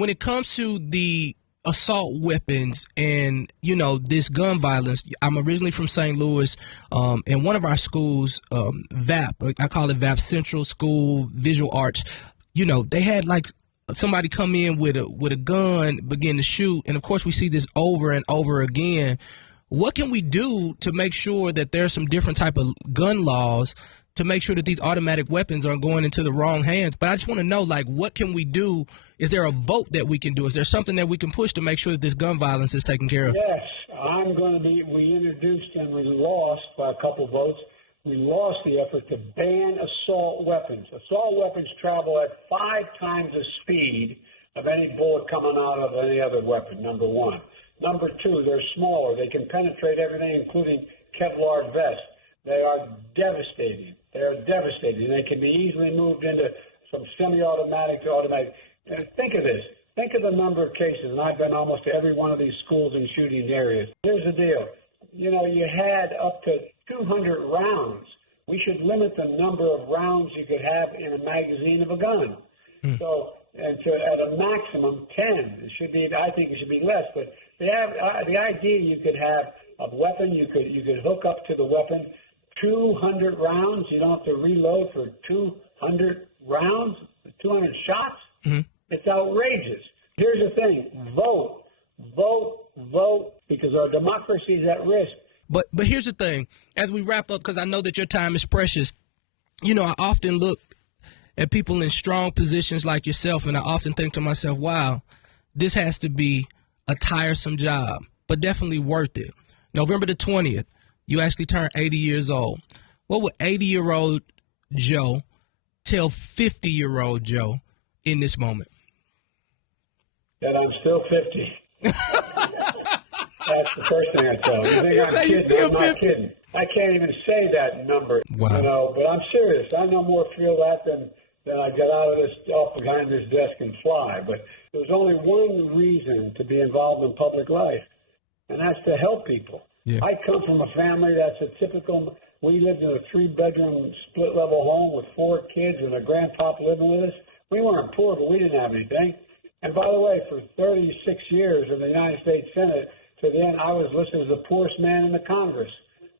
when it comes to the assault weapons and, this gun violence, I'm originally from St. Louis, and one of our schools, VAP, I call it VAP Central School Visual Arts, they had like somebody come in with a gun, begin to shoot, and of course we see this over and over again. What can we do to make sure that there's some different type of gun laws to make sure that these automatic weapons aren't going into the wrong hands? But I just want to know, what can we do? Is there a vote that we can do? Is there something that we can push to make sure that this gun violence is taken care of? Yes, we introduced and we lost by a couple votes. We lost the effort to ban assault weapons. Assault weapons travel at 5 times the speed of any bullet coming out of any other weapon, number one. Number two, they're smaller. They can penetrate everything, including Kevlar vests. They are devastating. They are devastating. They can be easily moved into from semi-automatic to automatic. Think of this. Think of the number of cases, and I've been almost to every one of these schools and shooting areas. Here's the deal. You had up to 200 rounds. We should limit the number of rounds you could have in a magazine of a gun. So, at a maximum 10. It should be. I think it should be less. But the idea you could have a weapon, you could hook up to the weapon 200 rounds. You don't have to reload for 200 rounds, 200 shots. Mm-hmm. It's outrageous. Here's the thing: vote, because our democracy is at risk. But here's the thing: as we wrap up, because I know that your time is precious. I often look at people in strong positions like yourself, and I often think to myself, wow, this has to be a tiresome job, but definitely worth it. November the 20th, you actually turned 80 years old. What would 80-year-old Joe tell 50-year-old Joe in this moment? That I'm still 50. That's the first thing I tell him. You say you're still 50? I'm not kidding. I can't even say that number. Wow. But I'm serious. I no more feel that than I get out of this off behind this desk and fly. But there's only one reason to be involved in public life, and that's to help people. Yeah. I come from a family that's a typical. We lived in a 3-bedroom split-level home with 4 kids and a grandpop living with us. We weren't poor, but we didn't have anything. And by the way, for 36 years in the United States Senate, to the end, I was listed as the poorest man in the Congress.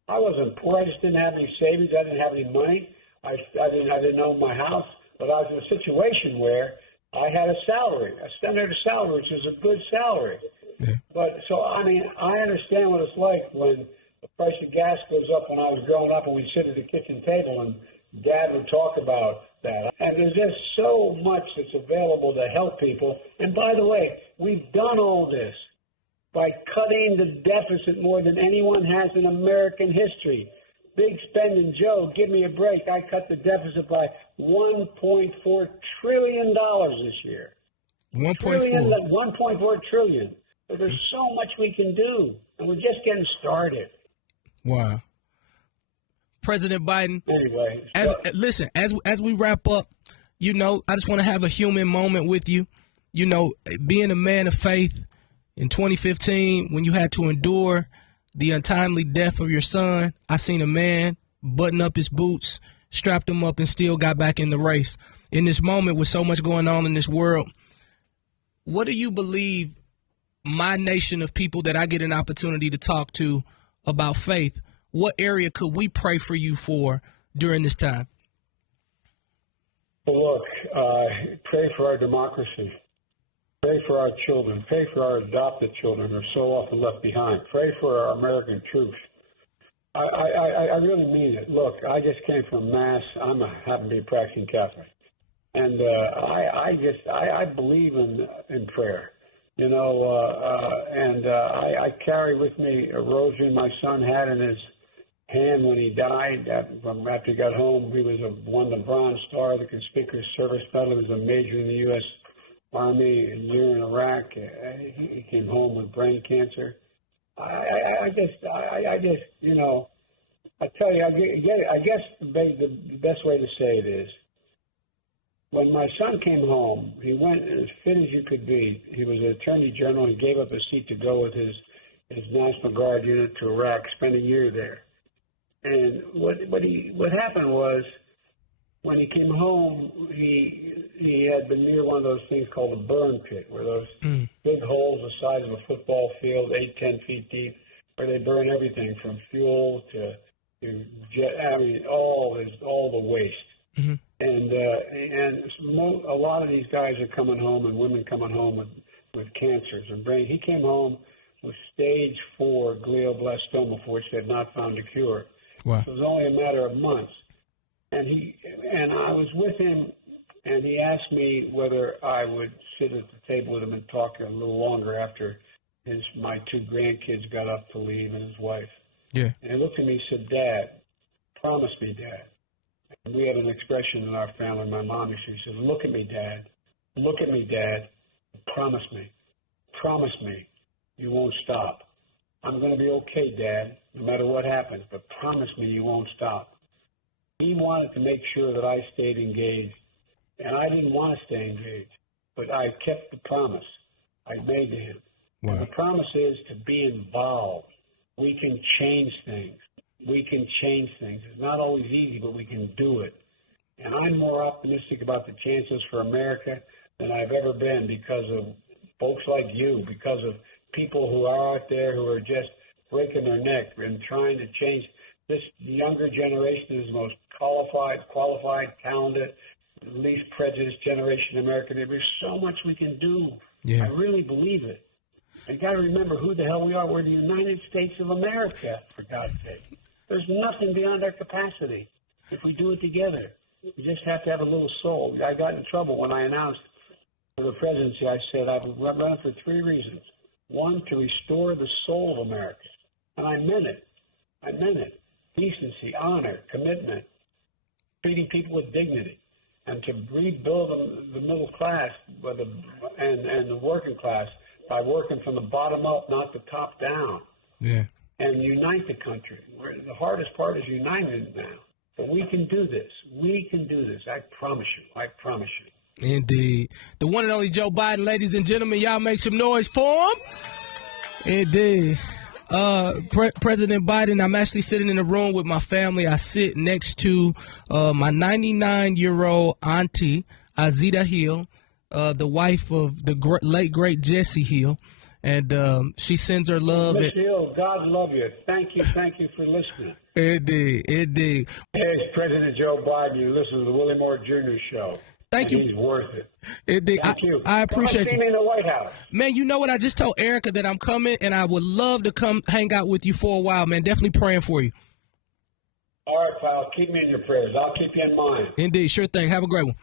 I wasn't poor. I just didn't have any savings. I didn't have any money. I didn't own my house. But I was in a situation where I had a salary, a standard salary, which is a good salary. Yeah. But so, I understand what it's like when the price of gas goes up. When I was growing up and we'd sit at the kitchen table and Dad would talk about that. And there's just so much that's available to help people. And by the way, we've done all this by cutting the deficit more than anyone has in American history. Big spending Joe, give me a break. I cut the deficit by $1.4 trillion this year. 1.4 trillion. So there's so much we can do, and we're just getting started. Wow. President Biden. Anyway, as we wrap up, I just want to have a human moment with you. Being a man of faith in 2015, when you had to endure the untimely death of your son, I seen a man button up his boots, strapped them up, and still got back in the race. In this moment, with so much going on in this world, what do you believe my nation of people that I get an opportunity to talk to about faith, what area could we pray for you for during this time? Look, pray for our democracy. Pray for our children. Pray for our adopted children who are so often left behind. Pray for our American troops. I really mean it. Look, I just came from Mass. Happen to be a practicing Catholic. And I believe in prayer. I carry with me a rosary my son had in his hand when he died. After he got home, he won the Bronze Star, the Conspicuous Service Medal. He was a major in the U.S. Army, a year in Iraq. He came home with brain cancer. I tell you, I guess the best way to say it is, when my son came home, he went as fit as you could be. He was an attorney general. He gave up his seat to go with his National Guard unit to Iraq, spend a year there. And what happened was, when he came home, he had been near one of those things called a burn pit, where those big holes the size of a football field, 8-10 feet deep, where they burn everything from fuel to jet. I mean, all the waste. Mm-hmm. And a lot of these guys are coming home, and women coming home with cancers and brain. He came home with stage 4 glioblastoma, for which they had not found a cure. Wow. So it was only a matter of months. And I was with him, and he asked me whether I would sit at the table with him and talk a little longer after my 2 grandkids got up to leave and his wife. Yeah. And he looked at me and said, "Dad, promise me, Dad." And we had an expression in our family. My mom used to say, "Look at me, Dad. Look at me, Dad. Promise me. Promise me you won't stop. I'm going to be okay, Dad, no matter what happens, but promise me you won't stop." He wanted to make sure that I stayed engaged, and I didn't want to stay engaged, but I kept the promise I made to him. Wow. And the promise is to be involved. We can change things. We can change things. It's not always easy, but we can do it. And I'm more optimistic about the chances for America than I've ever been because of folks like you, because of people who are out there who are just breaking their neck and trying to change. This younger generation is the most qualified, talented, least prejudiced generation in America. There's so much we can do. Yeah. I really believe it. You got to remember who the hell we are. We're the United States of America, for God's sake. There's nothing beyond our capacity if we do it together. We just have to have a little soul. I got in trouble when I announced for the presidency. I said I would run for 3 reasons. 1, to restore the soul of America. And I meant it. I meant it. Decency, honor, commitment, treating people with dignity, and to rebuild the middle class and the working class by working from the bottom up, not the top down. Yeah. And unite the country. The hardest part is uniting it now. But we can do this. We can do this. I promise you. I promise you. Indeed. The one and only Joe Biden, ladies and gentlemen, y'all make some noise for him. Indeed. President Biden, I'm actually sitting in a room with my family. I sit next to my 99-year-old auntie, Azita Hill, the wife of the late, great Jesse Hill. And she sends her love. Miss Hill, God love you. Thank you for listening. Indeed. Hey, it's President Joe Biden. You listen to the Willie Moore Jr. Show. Thank you. He's worth it. Indeed. Thank you. I appreciate See you. me in the White House. Man, you know what? I just told Erica that I'm coming, and I would love to come hang out with you for a while, man. Definitely praying for you. All right, pal. Keep me in your prayers. I'll keep you in mind. Indeed. Sure thing. Have a great one.